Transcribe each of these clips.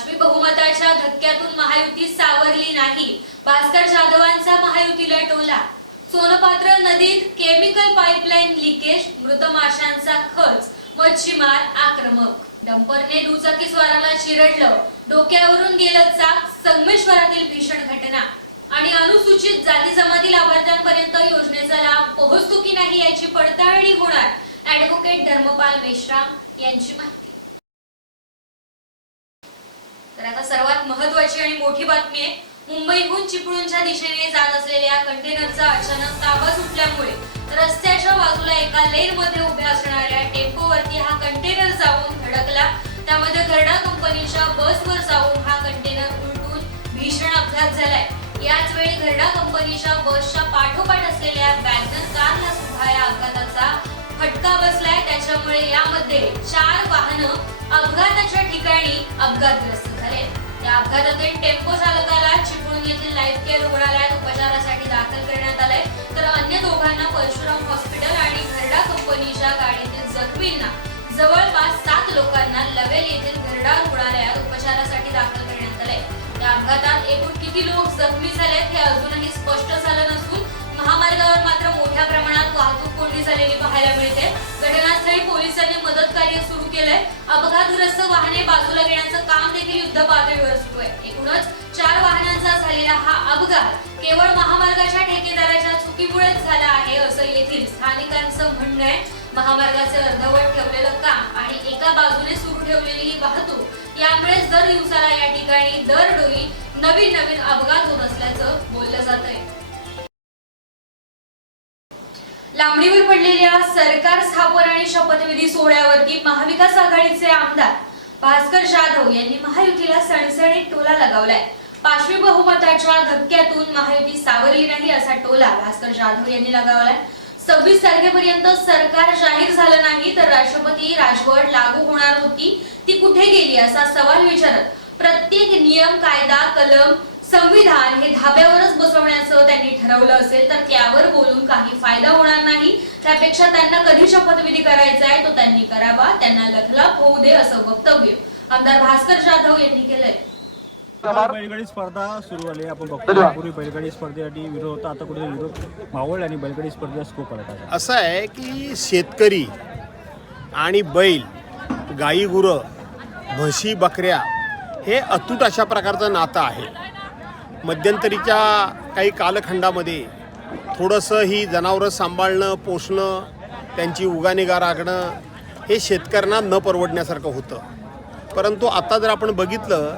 पाशवी बहुमताच्या धक्क्यातून महायुती सावरली नाही. भास्कर जाधवांचा महायुतीला टोला. सोनपात्र नदीत केमिकल पाईपलाईन लिकेज मृत माशांचा खर्च मच्छीमार आक्रमक. डंपरने दुचाकी स्वाराला चिरडलं. डोक्यावरून गेलं चाक संगमेश्वरातील भीषण घटना. आणि अनुसूचित जाती जमाती लाभार्थ्यांपर्यंत योजनेचा लाभ पोहोचतो की नाही याची पडताळणी होणार. ऍडव्होकेट धर्मपाल मेश्राम यांची माहिती. तर आता सर्वात महत्वाची आणि मोठी बातमी आहे मुंबईहून चिपळूणच्या दिशेने जात असलेल्या कंटेनरचा अचानक ताबा सुटल्यामुळे रस्त्याच्या बाजूला एका लेन मध्ये उभ्या असणाऱ्या टेम्पोवरती हा कंटेनर जाऊन धडकला. त्यामध्ये घरणा कंपनीच्या बसवर जाऊन हा कंटेनर उलटून भीषण अपघात झालाय. याच वेळी घरणा कंपनीच्या बसच्या पाठोपाठ असलेल्या वॅगनर कारला सुद्धा या अपघाताचा फटका बसलाय. त्याच्यामुळे यामध्ये चार वाहनं अपघाताच्या ठिकाणी अपघातग्रस्त झाले या अपघातातील टेम्पो चालकाला चिपळूण येथील लाईफ केअर रुग्णालयात उपचारासाठी दाखल करण्यात आलंय. तर अन्य दोघांना परशुराम हॉस्पिटल आणि घरडा कंपनीच्या गाडीतील जखमींना जवळपास सात लोकांना लवेल येथील घरडा रुग्णालयात उपचारासाठी दाखल करण्यात आलंय. या अपघातात एकूण किती लोक जखमी झालेत हे अजूनही स्पष्ट झालं नसून महामार्गावर मात्र मोठ्या प्रमाणात वाहतूक कोंडी झालेली पाहायला मिळते. घटनास्थळी पोलिसांनी मदत कार्य सुरू केलंय. अपघातग्रस्त वाहने बाजूला घेण्याचं काम देखील युद्ध पातळी सुरू चार वाहनांचा झालेला हा अपघात केवळ महामार्गाच्या ठेकेदाराच्या चुकीमुळेच झाला आहे असं येथील स्थानिकांचं म्हणणं आहे. महामार्गाचे अर्धवट ठेवलेलं काम आणि एका बाजूने सुरू ठेवलेली ही वाहतूक यामुळेच दर दिवसाला या ठिकाणी दरडोई नवीन नवीन अपघात होत असल्याचं बोललं जात आहे. लांबणीवर पडलेल्या सरकार स्थापन आणि शपथविधी सोहळ्यावरती महाविकास आघाडीचे आमदार भास्कर जाधव यांनी महायुतीला सणसणीत टोला लगावलाय. पाचवी बहुमताच्या धक्क्यातून महायुती सावरली नाही असा टोला भास्कर जाधव यांनी लगावलाय. सव्वीस तारखेपर्यंत सरकार जाहीर झालं नाही तर राष्ट्रपती राजवट लागू होणार होती. ती कुठे गेली असा सवाल विचारत प्रत्येक नियम कायदा कलम संविधान हे धाब्यावरच बसवण्याचं त्यांनी ठरवलं असेल तर त्यावर बोलून काही फायदा होणार नाही. त्यापेक्षा त्यांना कधी शपथविधी करायचा आहे तो त्यांनी करावा त्यांना लखलाप होऊ दे असं वक्तव्य आमदार भास्कर जाधव यांनी केलंय. बैलगाडी स्पर्धा सुरू झाली आपण बघतो पूर्वी बैलगाडी स्पर्धेसाठी विरोध होता आता कुठे विरोध मावळ आणि बैलगाडी स्पर्धेचा स्कोप आला आहे. असं आहे की शेतकरी आणि बैल गाई गुरं म्हशी बकऱ्या हे अतूट अशा प्रकारचं नातं आहे. मध्यंतरीच्या काही कालखंडामध्ये थोडंसं ही जनावरं सांभाळणं पोसणं त्यांची उगानिगा राखणं हे शेतकऱ्यांना न परवडण्यासारखं होतं. परंतु आता जर आपण बघितलं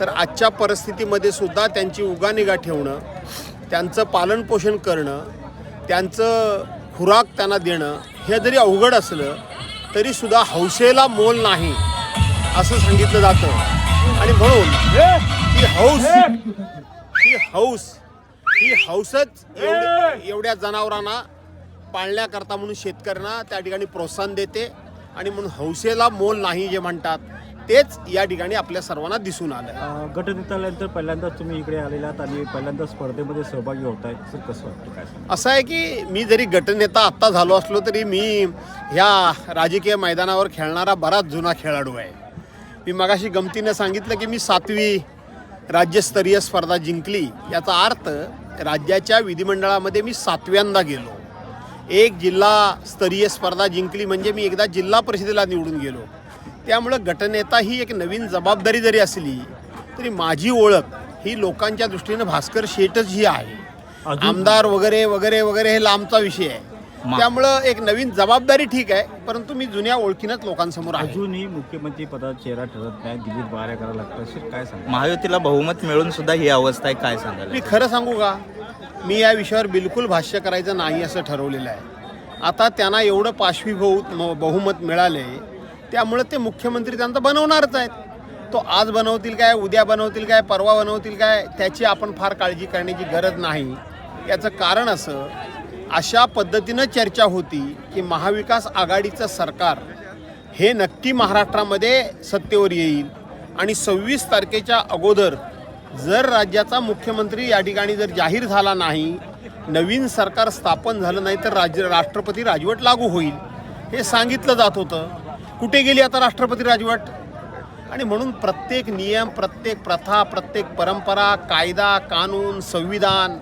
तर आजच्या परिस्थितीमध्ये सुद्धा त्यांची उगानिगा ठेवणं त्यांचं पालनपोषण करणं त्यांचं खुराक त्यांना देणं हे जरी अवघड असलं तरीसुद्धा हौसेला मोल नाही असं सांगितलं जातं. आणि म्हणून ही हौस ही हौस ही हौसच एवढे- एवढ्या जनावरांना पाळण्याकरता म्हणून शेतकऱ्यांना त्या ठिकाणी प्रोत्साहन देते आणि म्हणून हौसेला मोल नाही जे म्हणतात तेच या ठिकाणी आपल्या सर्वांना दिसून आलं अं, गटनेता आल्यानंतर पहिल्यांदाच तुम्ही इकडे आलेला आहात आणि पहिल्यांदा स्पर्धेमध्ये सहभागी होत आहे तर कसं वाटतं काय? असं आहे की मी जरी गटनेता आत्ता झालो असलो तरी मी ह्या राजकीय मैदानावर खेळणारा बराच जुना खेळाडू आहे. मी मगाशी गमतीनं सांगितलं की मी सातवी राज्यस्तरीय स्पर्धा जिंकली. याचा अर्थ राज्याच्या विधिमंडळामध्ये मी सातव्यांदा गेलो. एक जिल्हास्तरीय स्पर्धा जिंकली म्हणजे मी एकदा जिल्हा परिषदेला निवडून गेलो. त्यामुळं गटनेता ही एक नवीन जबाबदारी जरी असली तरी माझी ओळख ही लोकांच्या दृष्टीनं भास्कर शेठच ही आहे. आमदार वगैरे वगैरे वगैरे हे लांबचा विषय आहे. त्यामुळं एक नवीन जबाबदारी ठीक आहे परंतु मी जुन्या ओळखीनंच लोकांसमोर आहे. अजूनही मुख्यमंत्री पदाचा चेहरा ठरत नाही दिल्लीत बाहेर करावं लागतं असेल काय सांगा महायुतीला बहुमत मिळून सुद्धा ही अवस्था आहे काय सांगाल? मी खरं सांगू का? मी या विषयावर बिलकुल भाष्य करायचं नाही असं ठरवलेलं आहे. आता त्यांना एवढं पाशवीभूत म- बहुमत मिळाले त्यामुळे ते मुख्यमंत्री त्यांचा बनवणारच आहेत. तो आज बनवतील काय उद्या बनवतील काय परवा बनवतील काय त्याची आपण फार काळजी करण्याची गरज नाही. याचं कारण असं अशा पद्धतीनं चर्चा होती की महाविकास आघाडीचं सरकार हे नक्की महाराष्ट्रामध्ये सत्तेवर येईल. आणि सव्वीस तारखेच्या अगोदर जर राज्याचा मुख्यमंत्री या ठिकाणी जर जाहीर झाला नाही नवीन सरकार स्थापन झालं नाही तर राज्य राष्ट्रपती राजवट लागू होईल. हे सांगितलं जात होतं. कुठे गेली आता राष्ट्रपती राजवट? आणि म्हणून प्रत्येक नियम प्रत्येक प्रथा प्रत्येक परंपरा कायदा कानून संविधान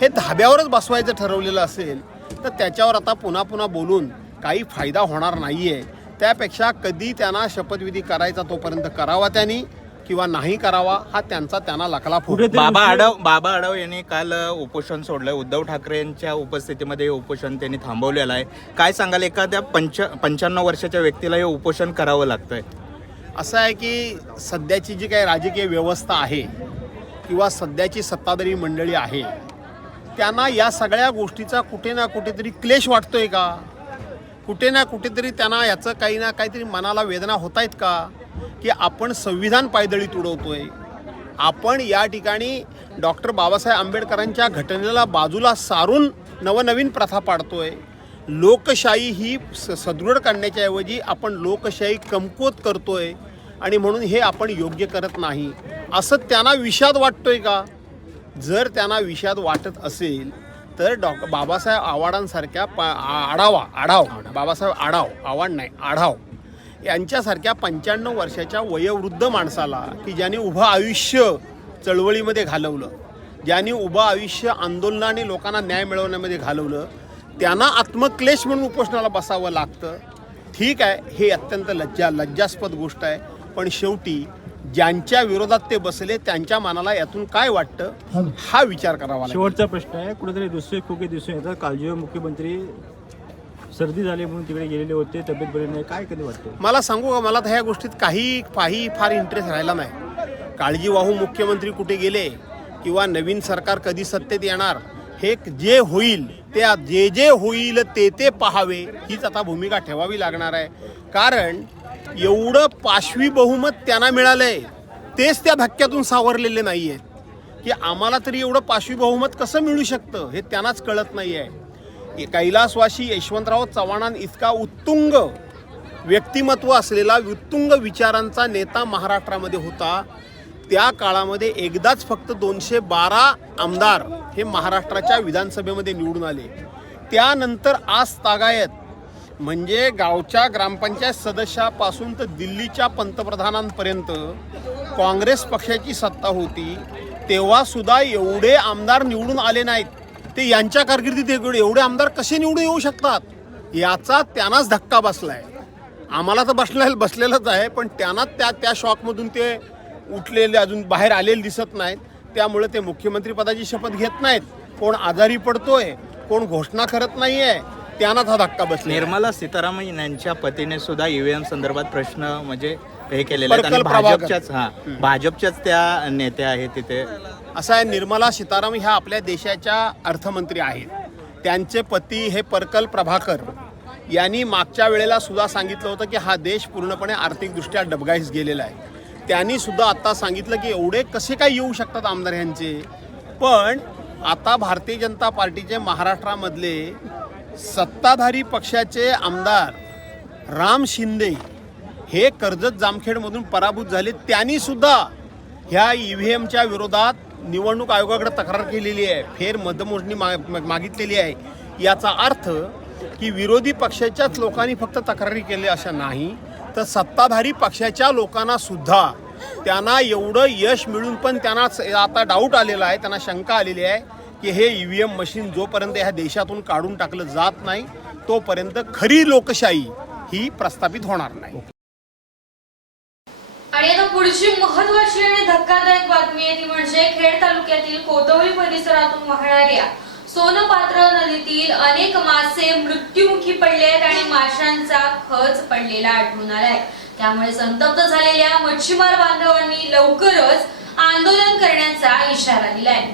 हे धाब्यावरच बसवायचं ठरवलेलं असेल तर त्याच्यावर आता पुन्हा पुन्हा बोलून काही फायदा होणार नाही आहे त्यापेक्षा कधी त्यांना शपथविधी करायचा तोपर्यंत करावा त्यांनी किंवा नाही करावा हा त्यांचा त्यांना लकला फुट. बाबा आढाव बाबा आढाव यांनी काल उपोषण सोडलंय. उद्धव ठाकरे यांच्या उपस्थितीमध्ये हे उपोषण त्यांनी थांबवलेलं आहे. काय सांगाल एखाद्या पंच पंच्याण्णव वर्षाच्या व्यक्तीला हे उपोषण करावं लागतंय? असं आहे की सध्याची जी काही राजकीय व्यवस्था आहे किंवा सध्याची सत्ताधारी मंडळी आहे त्यांना या सगळ्या गोष्टीचा कुठे ना कुठेतरी क्लेश वाटतोय का? कुठे ना कुठेतरी त्यांना याचं काही ना काहीतरी मनाला वेदना होत आहेत का? की आपण संविधान पायदळी तुडवतोय आपण या ठिकाणी डॉक्टर बाबासाहेब आंबेडकरांच्या घटनेला बाजूला सारून नवनवीन प्रथा पाडतोय. लोकशाही ही स सदृढ करण्याच्या ऐवजी आपण लोकशाही कमकुवत करतोय आणि म्हणून हे आपण योग्य करत नाही. असं त्यांना विषाद वाटतोय का? जर त्यांना विषाद वाटत असेल तर डॉक बाबासाहेब आव्हाडांसारख्या पा आढावा आढाव बाबासाहेब आढाव आव्हाड नाही आढाव यांच्यासारख्या पंच्याण्णव वर्षाच्या वयोवृद्ध माणसाला की ज्याने उभं आयुष्य चळवळीमध्ये घालवलं ज्यांनी उभं आयुष्य आंदोलनाने लोकांना न्याय मिळवण्यामध्ये घालवलं त्यांना आत्मक्लेश म्हणून उपोषणाला बसावं लागतं. ठीक आहे हे अत्यंत लज्जा लज्जास्पद गोष्ट आहे पण शेवटी ज्यांच्या विरोधात ते बसले त्यांच्या मनाला यातून काय वाटतं? हा. विचार करावा लागेल. शेवटचा प्रश्न आहे. कुठेतरी दुसरे खोके दिसून येतात. कालजीव मुख्यमंत्री सर्दी झाली म्हणून तिकडे गेलेले होते. तब्येत बरी नाही. काय कधी वाटतं? मला सांगू का? मला तर ह्या गोष्टीत काही काही फार इंटरेस्ट राहिला नाही. काळजीवाहू मुख्यमंत्री कुठे गेले किंवा नवीन सरकार कधी सत्तेत येणार हे जे होईल ते जे जे होईल ते ते पाहावे. हीच आता भूमिका ठेवावी लागणार आहे. कारण एवढं पाशवी बहुमत त्यांना मिळालंय तेच त्या धक्क्यातून सावरलेले नाही आहेत की आम्हाला तरी एवढं पाशवी बहुमत कसं मिळू शकतं हे त्यांनाच कळत नाही आहे कैलासवाशी यशवंतराव चव्हाणां इतका उत्तुंग व्यक्तिमत्व असलेला उत्तुंग विचारांचा नेता महाराष्ट्रामध्ये होता. त्या काळामध्ये एकदाच फक्त दोनशे बारा आमदार हे महाराष्ट्राच्या विधानसभेमध्ये निवडून आले. त्यानंतर आज तागायत म्हणजे गावच्या ग्रामपंचायत सदस्यापासून तर दिल्लीच्या पंतप्रधानांपर्यंत काँग्रेस पक्षाची सत्ता होती तेव्हा सुद्धा एवढे आमदार निवडून आले नाहीत. ते यांच्या कारकिर्दीत एवढे एवढे आमदार कसे निवडून येऊ शकतात? याचा त्यांनाच धक्का बसलाय. आम्हाला तर बसला बसलेलंच आहे पण त्यांना त्या त्या शॉकमधून ते उठलेले अजून बाहेर आलेले दिसत नाहीत. त्यामुळे ते मुख्यमंत्री पदाची शपथ घेत नाहीत. कोण आजारी पडतोय कोण घोषणा करत नाही आहे त्यांनाच हा धक्का बसला निर्मला सीतारामन यांच्या पतीने सुद्धा ईव्हीएम संदर्भात प्रश्न म्हणजे हे केलेले आहेत. आणि पर्कल प्रभाकर. भाजपच्याच हा भाजपच्याच त्या नेत्या आहेत तिथे. असं आहे निर्मला सीतारामन ह्या आपल्या देशाच्या अर्थमंत्री आहेत. त्यांचे पती हे परकल प्रभाकर यांनी मागच्या वेळेला सुद्धा सांगितलं होतं की हा देश पूर्णपणे आर्थिकदृष्ट्या डबघाईस गेलेला आहे. त्यांनी सुद्धा आता सांगितलं की एवढे कसे काय येऊ शकतात आमदार यांचे पण आता भारतीय जनता पार्टीचे महाराष्ट्रामधले सत्ताधारी पक्षाचे आमदार राम शिंदे हे कर्जत जामखेडमधून पराभूत झाले. त्यांनी सुद्धा ह्या ई व्ही एमच्या विरोधात निवडणूक आयोगाकडे तक्रार केलेली आहे. फेर मतमोजणी मा मागितलेली आहे. याचा अर्थ की विरोधी पक्षाच्याच लोकांनी फक्त तक्रारी केल्या अशा नाही तर सत्ताधारी पक्षाच्या लोकांना सुद्धा त्यांना एवढं यश मिळून पण त्यांना आता डाऊट आलेला आहे त्यांना शंका आलेली आहे की हे ई व्ही एम मशीन जोपर्यंत ह्या देशातून काढून टाकलं जात नाही तोपर्यंत खरी लोकशाही ही प्रस्थापित होणार नाही. आणि आता पुढची महत्वाची आणि धक्कादायक बातमी आहे ती म्हणजे खेड तालुक्यातील कोतवळी परिसरातून वाहणाऱ्या सोनपात्र नदीतील अनेक मासे मृत्युमुखी पडले आहेत आणि माशांचा खच पडलेला आढळून आलाय. त्यामुळे संतप्त झालेल्या मच्छीमार बांधवांनी लवकरच आंदोलन करण्याचा इशारा दिलाय.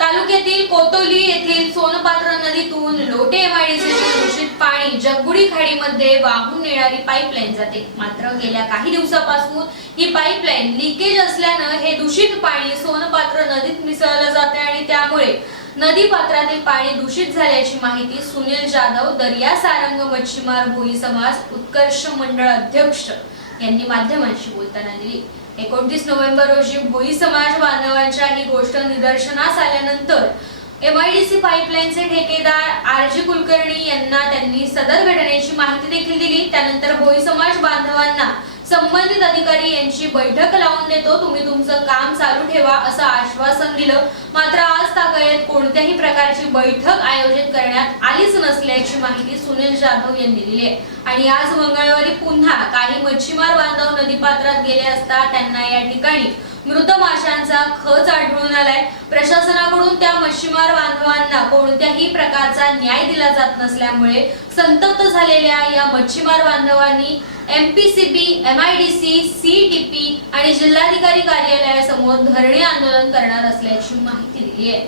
तालुक्यातील कोतोली येथील सोनपात्र नदीतून लोटेवाडीचे दूषित पाणी जगबुडी खाडीमध्ये वाहून नेणारी पाईपलाईन जाते. मात्र गेल्या काही दिवसापासून ही पाईपलाईन लिकेज असल्यानं हे दूषित पाणी सोनपात्र नदीत मिसळलं जाते आणि त्यामुळे नदी पात्रातील पाणी दूषित झाल्याची माहिती सुनील जाधव दर्या सारंग मच्छीमार भोई समाज उत्कर्ष मंडळ अध्यक्ष यांनी माध्यमांशी बोलताना दिली. एकोणतीस नोव्हेंबर रोजी भोई समाज बांधवांच्या ही गोष्ट निदर्शनास आल्यानंतर एमआयडीसी पाईपलाईनचे ठेकेदार आर जी कुलकर्णी यांना त्यांनी सदर घटनेची माहिती देखील दिली. त्यानंतर भोई समाज बांधवांना संबंधित अधिकारी यांची बैठक लावून देतो. तुम्ही तुमचं काम चालू ठेवा असं आश्वासन दिलं. मात्र आज तागायत कोणत्याही प्रकारची बैठक आयोजित करण्यात आलीच नसल्याची माहिती सुनील जाधव यांनी दिली आहे. आणि आज मंगळवारी पुन्हा काही मच्छीमार बांधव नदीपात्रात गेले असता त्यांना या ठिकाणी मृत माशांचा खच आढळून आलाय. प्रशासनाकडून त्या मच्छीमार बांधवांना कोणत्याही प्रकारचा न्याय दिला जात नसल्यामुळे संतप्त झालेल्या या मच्छीमार बांधवांनी एमपीसीबी एमआयडीसी सीटीपी आणि जिल्हाधिकारी कार्यालयासमोर धरणे आंदोलन करणार असल्याची माहिती दिली आहे.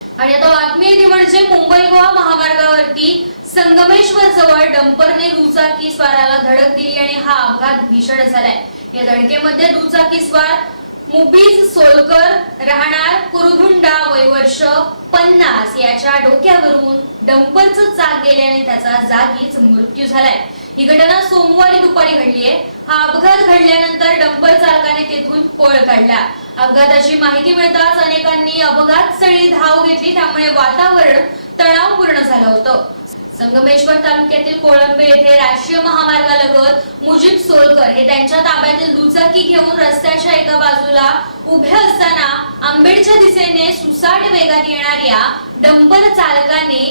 आणि आता बातमी येते म्हणजे मुंबई गोवा महामार्गावरती संगमेश्वर जवळ डंपरने दुचाकी स्वाराला धडक दिली आणि हा अपघात भीषण झालाय. या धडकेमध्ये दुचाकी स्वार मुबीज सोलकर राहणार कुरुधुंडा वयवर्ष पन्नास. याच्या डोक्यावरून डंपरचं चाक गेल्याने त्याचा जागीच मृत्यू झालाय. ही घटना सोमवारी दुपारी घडली आहे. हा अपघात घडल्यानंतर डंपर चालकाने तेथून पळ काढला. अपघाताची माहिती मिळताच अनेकांनी अपघात स्थळी धाव घेतली त्यामुळे वातावरण तणावपूर्ण झालं होतं. संगमेश्वर तालुक्यातील कोळंबे येथे राष्ट्रीय महामार्गालगत मुजीब सोलकर हे त्यांच्या ताब्यातील दुचाकी घेऊन रस्त्याच्या एका बाजूला उभे असताना आंबेडच्या दिशेने सुसाट वेगात येणाऱ्या डंपर चालकाने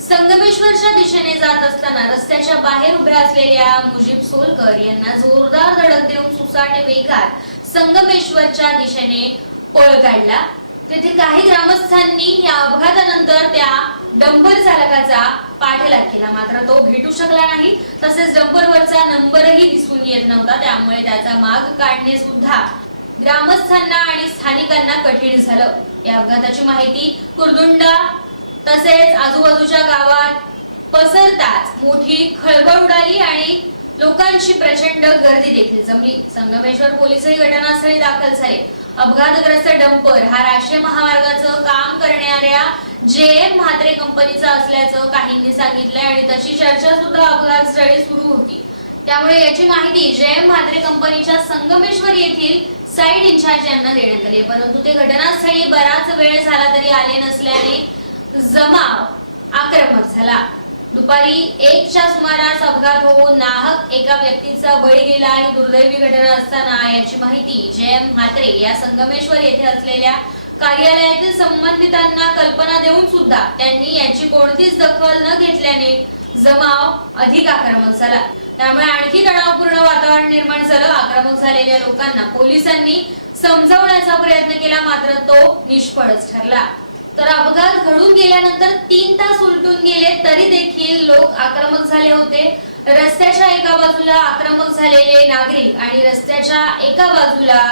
संगमेश्वरच्या दिशेने जात असताना रस्त्याच्या बाहेर उभ्या असलेल्या मुजीब सोलकर यांना जोरदार धडक देऊन सुसाट वेगात संगमेश्वरच्या दिशेने पळ काढला. तेथे काही ग्रामस्थांनी या अपघातानंतर त्या डंपर चालकाचा पाठलाग केला. मात्र तो भेटू शकला नाही. तसेच डंपरवरचा नंबरही दिसून येत नव्हता. त्यामुळे त्याचा माग काढणे सुद्धा ग्रामस्थांना आणि स्थानिकांना कठीण झालं. या अपघाताची माहिती कुरदुंडा तसेच आजूबाजूच्या गावात पसरताच मोठी खळबळ उडाली आणि लोकांची प्रचंड गर्दी देखील जमली. संगमेश्वर पोलीसही घटनास्थळी दाखल झाले. अपघातग्रस्त डंपर हा राष्ट्रीय महामार्गाचं काम करणाऱ्या जे एम म्हात्रे कंपनीचा असल्याचं काहींनी सांगितलंय आणि तशी चर्चा सुद्धा अपघातस्थळी सुरू होती. त्यामुळे याची माहिती जे एम म्हात्रे कंपनीच्या संगमेश्वर येथील साईड इन्चार्ज यांना देण्यात आली परंतु ते घटनास्थळी बराच वेळ झाला तरी आले नसल्याने जमाव आक्रमक झाला. दुपारी एकच्या सुमारास अपघात होऊन नाहक एका व्यक्तीचा बळी गेला ही दुर्दैवी घटना असताना याची माहिती जयम म्हात्रे या संगमेश्वर येथे असलेल्या कार्यालयातील संबंधितांना कल्पना देऊन सुद्धा त्यांनी याची कोणतीच दखल न घेतल्याने जमाव अधिक आक्रमक झाला. त्यामुळे आणखी तणावपूर्ण वातावरण निर्माण झालं. आक्रमक झालेल्या लोकांना पोलिसांनी समजावण्याचा प्रयत्न केला. मात्र तो निष्फळच ठरला. तर अपघात घडून गेल्यानंतर तीन तास उलटून गेले तरी देखील लोक आक्रमक झाले होते. रस्त्याच्या एका बाजूला आक्रमक झालेले नागरिक आणि रस्त्याच्या एका बाजूला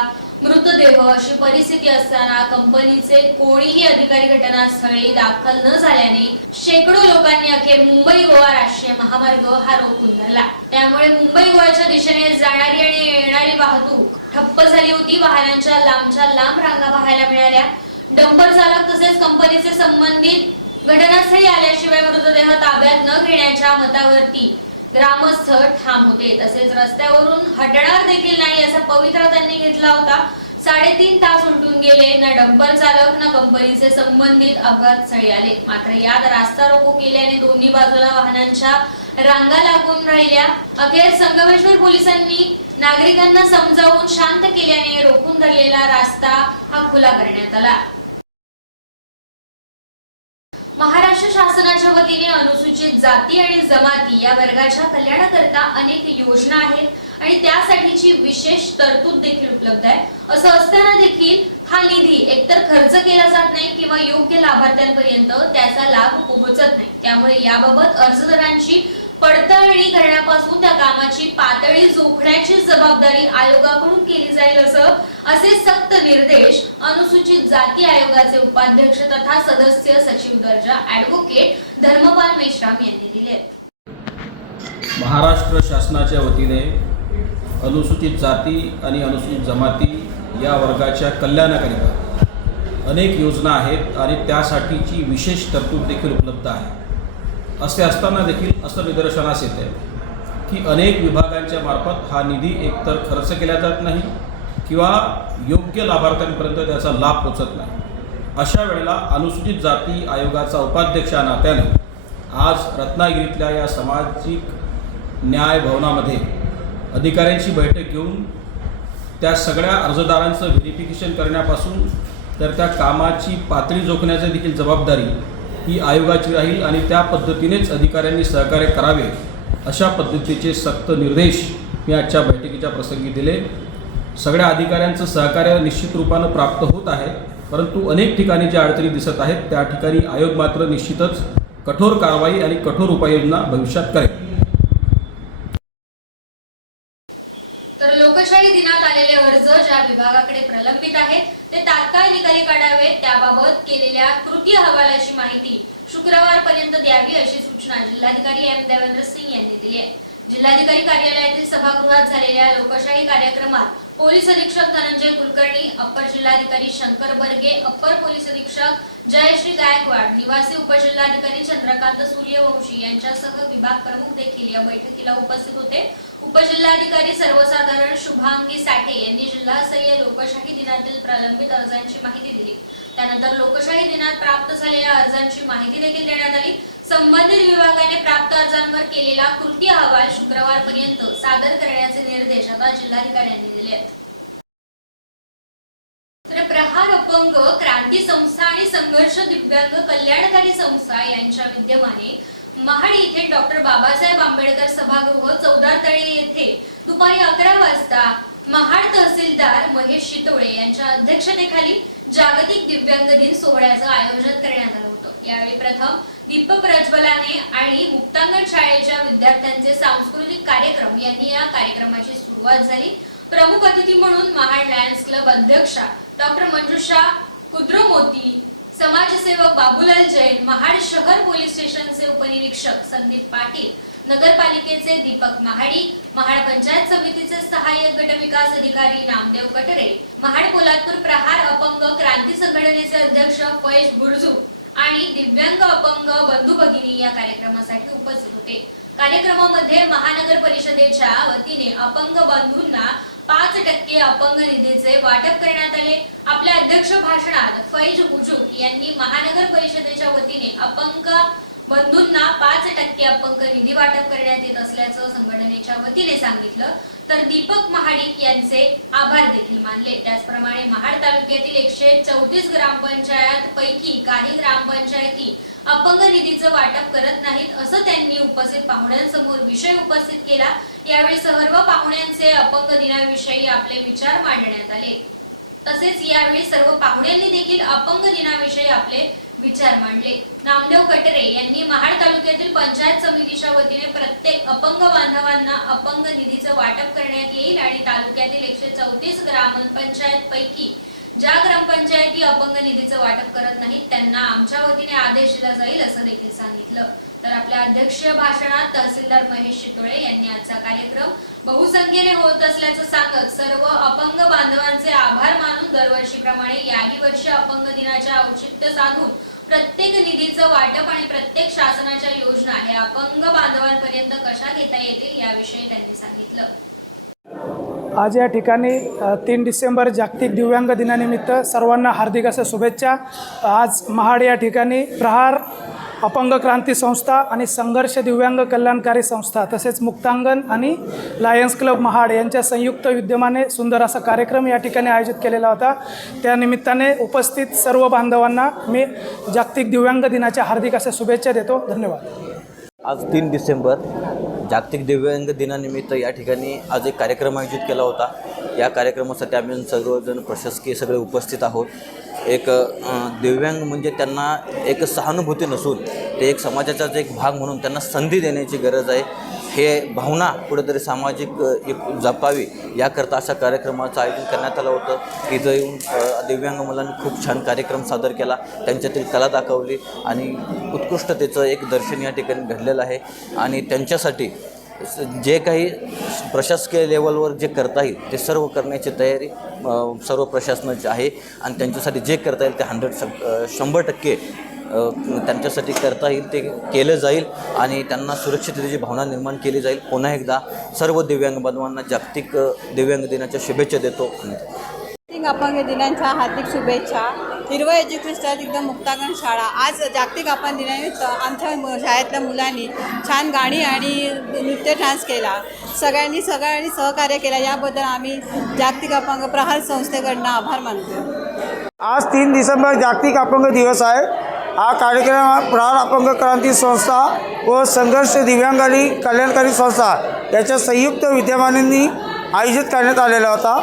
मृतदेह अशी परिस्थिती असताना कंपनीचे कोणीही अधिकारी घटनास्थळी दाखल न झाल्याने शेकडो लोकांनी अखेर मुंबई गोवा राष्ट्रीय महामार्ग हा रोखून धरला. त्यामुळे मुंबई गोव्याच्या दिशेने जाणारी आणि येणारी वाहतूक ठप्प झाली होती. वाहनांच्या लांबच्या लांब रांगा पाहायला मिळाल्या. डंपर चालक तसेच कंपनीचे संबंधित घटनास्थळी आल्याशिवाय मृतदेह ताब्यात न घेण्याच्या मतावरती ग्रामस्थ ठाम होते. तसेच रस्त्यावरून हटणार देखील नाही असा पवित्रा त्यांनी घेतला होता. साडेतीन तास उलटून गेले. ना डंपर चालक ना कंपनीचे संबंधित अपघात स्थळी आले. मात्र यात रास्ता रोको केल्याने दोन्ही बाजूला वाहनांच्या रांगा लागून राहिल्या. अखेर संगमेश्वर पोलिसांनी नागरिकांना समजावून शांत केल्याने रोखून धरलेला रास्ता हा खुला करण्यात आला. महाराष्ट्र शासनाच्या वतीने अनुसूचित जाती आणि जमाती या वर्गाच्या कल्याणाकरता अनेक योजना आहेत आणि त्यासाठीची विशेष तरतूद देखील उपलब्ध आहे. असं असताना देखील हा निधी एकतर खर्च केला जात नाही किंवा योग्य लाभार्थ्यांपर्यंत त्याचा लाभ पोहोचत नाही. त्यामुळे याबाबत अर्जदारांची पडताळणी करण्यापासून त्या कामाची पातळी जोखण्याची जबाबदारी आयोगाकडून केली जाईल असं असे सक्त निर्देश अनुसूचित जाती आयोगाचे उपाध्यक्ष तथा सदस्य सचिव दर्जा ऍडव्होकेट धर्मपाल मेश्राम यांनी दिले. आहेत महाराष्ट्र शासनाच्या वतीने अनुसूचित जाती आणि अनुसूचित जमाती या वर्गाच्या कल्याणाकरिता अनेक योजना आहेत आणि त्यासाठीची विशेष तरतूद देखील उपलब्ध आहे. असे असताना देखील असं निदर्शनास येते की अनेक विभागांच्या मार्फत हा निधी एकतर खर्च केला जात नाही किंवा योग्य लाभार्थ्यांपर्यंत त्याचा लाभ पोचत नाही. अशा वेळेला अनुसूचित जाती आयोगाचा उपाध्यक्ष नात्याने आज रत्नागिरीतल्या या सामाजिक न्याय भवनामध्ये अधिकाऱ्यांची बैठक घेऊन त्या सगळ्या अर्जदारांचं व्हेरिफिकेशन करण्यापासून तर त्या कामाची पातळी जोखण्याची देखील जबाबदारी ही आयोगाची राहील आणि त्या पद्धतीनेच अधिकाऱ्यांनी सहकार्य करावे अशा पद्धतीचे सक्त निर्देश मी आजच्या बैठकीच्या प्रसंगी दिले. सगळ्या अधिकाऱ्यांचं सहकार्य निश्चित रूपानं प्राप्त होत आहे परंतु अनेक ठिकाणी ज्या अडचणी दिसत आहेत त्या ठिकाणी आयोग मात्र निश्चितच कठोर कारवाई आणि कठोर उपाययोजना भविष्यात करेल. तर दिनात आलेले अर्ज ज्या विभागाकडे प्रलंबित आहेत ते तात्काळ निकाली काढावेत. त्याबाबत केलेल्या कृती अहवालाची माहिती शुक्रवारपर्यंत द्यावी अशी सूचना जिल्हाधिकारी एम. देवेंद्र सिंग यांनी दिली आहे. जिल्हाधिकारी कार्यालयातील सभागृहात झालेल्या लोकशाही कार्यक्रमात पोलीस अधीक्षक धनंजय कुलकर्णी अप्पर जिल्हाधिकारी शंकर बर्गे अप्पर पोलीस अधीक्षक जयश्री गायकवाड निवासी उपजिल्हाधिकारी चंद्रकांत सूर्यवंशी यांच्यासह विभाग प्रमुख देखील या बैठकीला उपस्थित होते. उपजिल्हाधिकारी सर्वसाधारण शुभांगी साठे यांनी जिल्हास्तरीय लोकशाही दिनातील प्रलंबित अर्जांची माहिती दिली. त्यानंतर लोकशाही दिनात प्राप्त झालेल्या अर्जांची माहिती देखील देण्यात आली. संबंधित विभागाने प्राप्त केलेला कृती अहवाल शुक्रवारपर्यंत सादर करण्याचे निर्देश आता जिल्हाधिकाऱ्यांनी दिले आहेत. तर प्रहार अपंग क्रांती संस्था आणि संघर्ष दिव्यांग कल्याणकारी संस्था यांच्या विद्यमाने महाड येथे डॉक्टर बाबासाहेब आंबेडकर सभागृह चौदा तळे येथे दुपारी अकरा वाजता महाड तहसीलदार महेश शितोळे यांच्या अध्यक्षतेखाली जागतिक दिव्यांग दिन सोहळ्याचं आयोजन करण्यात आलं यावेळी प्रथम दीपक प्रज्वलाने आणि मुक्तांगण शाळेच्या विद्यार्थ्यांचे सांस्कृतिक कार्यक्रम यांनी या कार्यक्रमाची सुरुवात झाली. प्रमुख अतिथी म्हणून महाड लायन्स क्लब अध्यक्षा डॉक्टर मंजुषा कुद्रमोती समाजसेवक बाबूलाल जैन महाड शहर पोलीस स्टेशनचे उपनिरीक्षक संदीप पाटील नगरपालिकेचे दीपक महाडी महाड पंचायत समितीचे सहाय्यक गट विकास अधिकारी नामदेव कटरे महाड पोलादपूर प्रहार अपंग क्रांती संघटनेचे अध्यक्ष फैज बुरजू आणि दिव्यांग अपंग बंधू भगिनी या कार्यक्रमासाठी उपस्थित होते. कार्यक्रमामध्ये महानगर परिषदेच्या वतीने अपंग बंधूंना पाच टक्के अपंग निधीचे वाटप करण्यात आले. आपल्या अध्यक्ष भाषणात फैज हुजूर यांनी महानगर परिषदेच्या वतीने अपंग बंधूंना पाच टक्के अपंग निधी वाटप करण्यात येत असल्याचं संघटनेच्या वतीने सांगितलं तर दीपक महाडिक यांचे आभार देखील मानले. त्याचप्रमाणे महाड तालुक्यातील एकशे चौतीस ग्रामपंचायत पैकी काही ग्रामपंचायती अपंग निधीचं वाटप करत नाहीत असं त्यांनी उपस्थित पाहुण्यांसमोर विषय उपस्थित केला. यावेळी सर्व पाहुण्यांचे अपंग दिनाविषयी आपले विचार मांडण्यात आले. तसेच यावेळी सर्व पाहुण्यांनी देखील अपंग दिनाविषयी आपले विचार मांडले. नामदेव कटरे यांनी महाड तालुक्यातील पंचायत समितीच्या वतीने प्रत्येक अपंग बांधवांना अपंग निधीचं वाटप करण्यात येईल आणि तालुक्यातील एकशे चौतीस ग्रामपंचायत पैकी ज्या ग्रामपंचायती अपंग निधीचं वाटप करत नाहीत त्यांना आमच्या वतीने आदेश दिला जाईल असं देखील सांगितलं. तर आपल्या अध्यक्षीय भाषणात तहसीलदार महेश शितोळे यांनी आजचा कार्यक्रम बहुसंख्येने होत असल्याचं सांगत सर्व अपंग बांधवांचे आभार मानून दरवर्षीप्रमाणे याही वर्षी अपंग दिनाच्या औचित्य साधून प्रत्येक निधीचं वाटप आणि प्रत्येक शासनाच्या योजना हे अपंग बांधवांपर्यंत कशा घेता येतील याविषयी त्यांनी सांगितलं. आज या ठिकाणी तीन डिसेंबर जागतिक दिव्यांग दिनानिमित्त सर्वांना हार्दिक अशा शुभेच्छा. आज महाड या ठिकाणी प्रहार अपंग क्रांती संस्था आणि संघर्ष दिव्यांग कल्याणकारी संस्था तसेच मुक्तांगण आणि लायन्स क्लब महाड यांच्या संयुक्त विद्यमाने सुंदर असा कार्यक्रम या ठिकाणी आयोजित केलेला होता. त्या निमित्ताने उपस्थित सर्व बांधवांना मी जागतिक दिव्यांग दिनाच्या हार्दिक अशा शुभेच्छा देतो. धन्यवाद. आज तीन डिसेंबर जागतिक दिव्यांग दिनानिमित्त या ठिकाणी आज एक कार्यक्रम आयोजित केला होता. या कार्यक्रमासाठी आम्ही सर्वजण प्रशासकीय सगळे उपस्थित आहोत. एक दिव्यांग म्हणजे त्यांना एक सहानुभूती नसून ते एक समाजाचाच एक भाग म्हणून त्यांना संधी देण्याची गरज आहे. हे भावना कुठेतरी सामाजिक एक जपावी याकरता अशा कार्यक्रमाचं आयोजन करण्यात आलं होतं. इथं येऊन दिव्यांग मुलांनी खूप छान कार्यक्रम सादर केला. त्यांच्यातील कला दाखवली आणि उत्कृष्टतेचं एक दर्शन या ठिकाणी घडलेलं आहे. आणि त्यांच्यासाठी जे काही प्रशासकीय लेवलवर जे करता येईल ते सर्व करण्याची तयारी सर्व प्रशासनाची आहे आणि त्यांच्यासाठी जे करता येईल ते हंड्रेड शंभर टक्के त्यांच्यासाठी करता येईल ते केलं जाईल आणि त्यांना सुरक्षिततेची भावना निर्माण केली जाईल पुन्हा एकदा सर्व दिव्यांग बांधवांना जागतिक दिव्यांग दिनाच्या शुभेच्छा देतो. अपंग दिनांच्या हार्दिक शुभेच्छा. हिरवं एज्युकेशन एकदम मुक्तांगण शाळा. आज जागतिक अपंग दिनानिमित्त आमच्या शाळेतल्या मुलांनी छान गाणी आणि नृत्य डान्स केला. सगळ्यांनी सगळ्यांनी सहकार्य केलं. याबद्दल आम्ही जागतिक अपंग प्रहार संस्थेकडनं आभार मानतो आज तीन डिसेंबर जागतिक अपंग दिवस आहे. हा कार्यक्रम प्रहार अपंग क्रांती संस्था व संघर्ष दिव्यांग आणि कल्याणकारी संस्था याच्या संयुक्त विद्यमानांनी आयोजित करण्यात आलेला होता.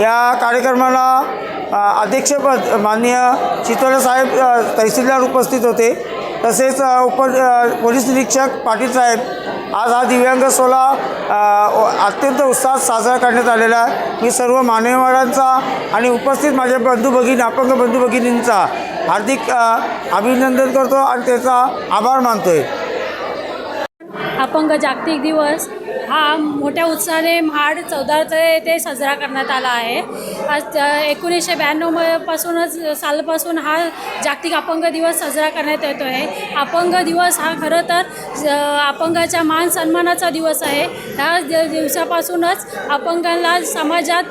या कार्यक्रमाला अध्यक्षपद माननीय चितोळे साहेब तहसीलदार उपस्थित होते. तसेच उप पोलीस निरीक्षक पाटील साहेब. आज हा दिव्यांग सोहळा अत्यंत उत्साहात साजरा करण्यात आलेला आहे. मी सर्व मान्यवरांचा आणि उपस्थित माझ्या बंधू भगिनी अपंग बंधू भगिनींचा हार्दिक अभिनंदन करतो आणि त्याचा आभार मानतोय. अपंग जागतिक दिवस हा मोठ्या उत्साहाने महाड चौदा ते साजरा करण्यात आला आहे. आज एकोणीसशे ब्याण्णवपासूनच सालपासून हा जागतिक अपंग दिवस साजरा करण्यात येतो आहे. अपंग दिवस हा खरं तर अपंगाच्या मान सन्मानाचा दिवस आहे. ह्या दिवसापासूनच अपंगांना समाजात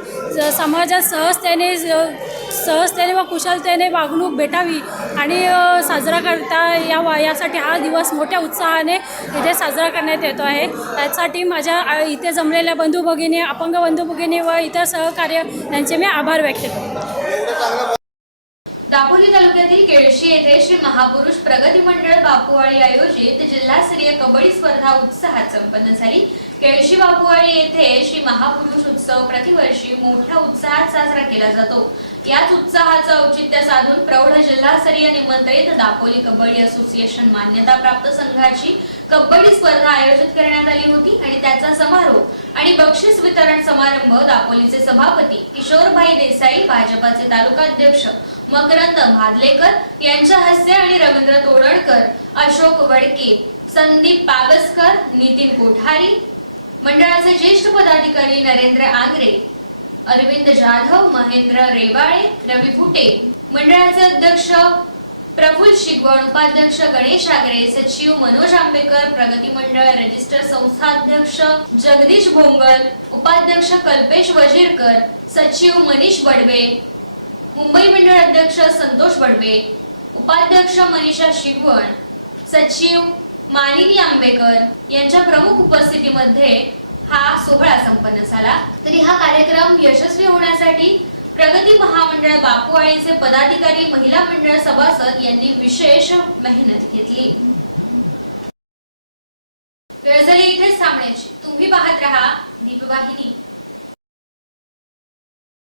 समाजात सहजतेने सहजतेने व कुशलतेने वागणूक भेटावी आणि साजरा करता यावा. यासाठी हा दिवस मोठ्या उत्साहाने इथे साजरा करण्यात येतो आहे. त्यासाठी माझ्या इथे जमलेल्या बंधू भगिनी अपंग बंधू भगिनी व इतर सहकार्य यांचे मी आभार व्यक्त करतो. दापोली तालुक्यातील केळशी येथे श्री महापुरुष प्रगती मंडळ बापूवाळी आयोजित जिल्हास्तरीय कबड्डी स्पर्धा उत्साहात संपन्न झाली. केळशी बापूवाळी येथे श्री महापुरुष उत्सव प्रतिवर्षी मोठ्या उत्साहात साजरा केला जातो. याच उत्साहाचं औचित्य साधून प्रौढ जिल्हास्तरीय निमंत्रित दापोली कबड्डी असोसिएशन मान्यता प्राप्त संघाची कबड्डी स्पर्धा आयोजित करण्यात आली होती आणि त्याचा समारोप आणि बक्षीस वितरण समारंभ दापोलीचे सभापती किशोरभाई देसाई भाजपाचे तालुका अध्यक्ष मकरंद भादलेकर यांच्या हस्ते आणि रवींद्र तोडणकर अशोक वडके संदीप पाबसकर नितीन कोठारी मंडळाचे ज्येष्ठ पदाधिकारी नरेंद्र आंग्रे अरविंद जाधव महेंद्र रेवाळे रवी फुटे मंडळाचे अध्यक्ष प्रफुल शिगवण उपाध्यक्ष गणेश आगरे सचिव मनोज आंबेकर प्रगती मंडळ रजिस्टर संस्थाध्यक्ष जगदीश भोंगल उपाध्यक्ष कल्पेश वजीरकर सचिव मनीष बडवे मुंबई मंडळ अध्यक्ष संतोष बडवे उपाध्यक्ष मनीषा शिगवण सचिव मालिनी आंबेकर यांच्या प्रमुख उपस्थितीमध्ये हा सोहळा संपन्न झाला. तरी हा कार्यक्रम यशस्वी होण्यासाठी प्रगती महामंडळ बापूवाडीचे पदाधिकारी महिला मंडळ सभासद यांनी विशेष मेहनत घेतली. वेळ झाली इथेच थांबण्याची. तुम्ही पाहत राहा दीपवाहिनी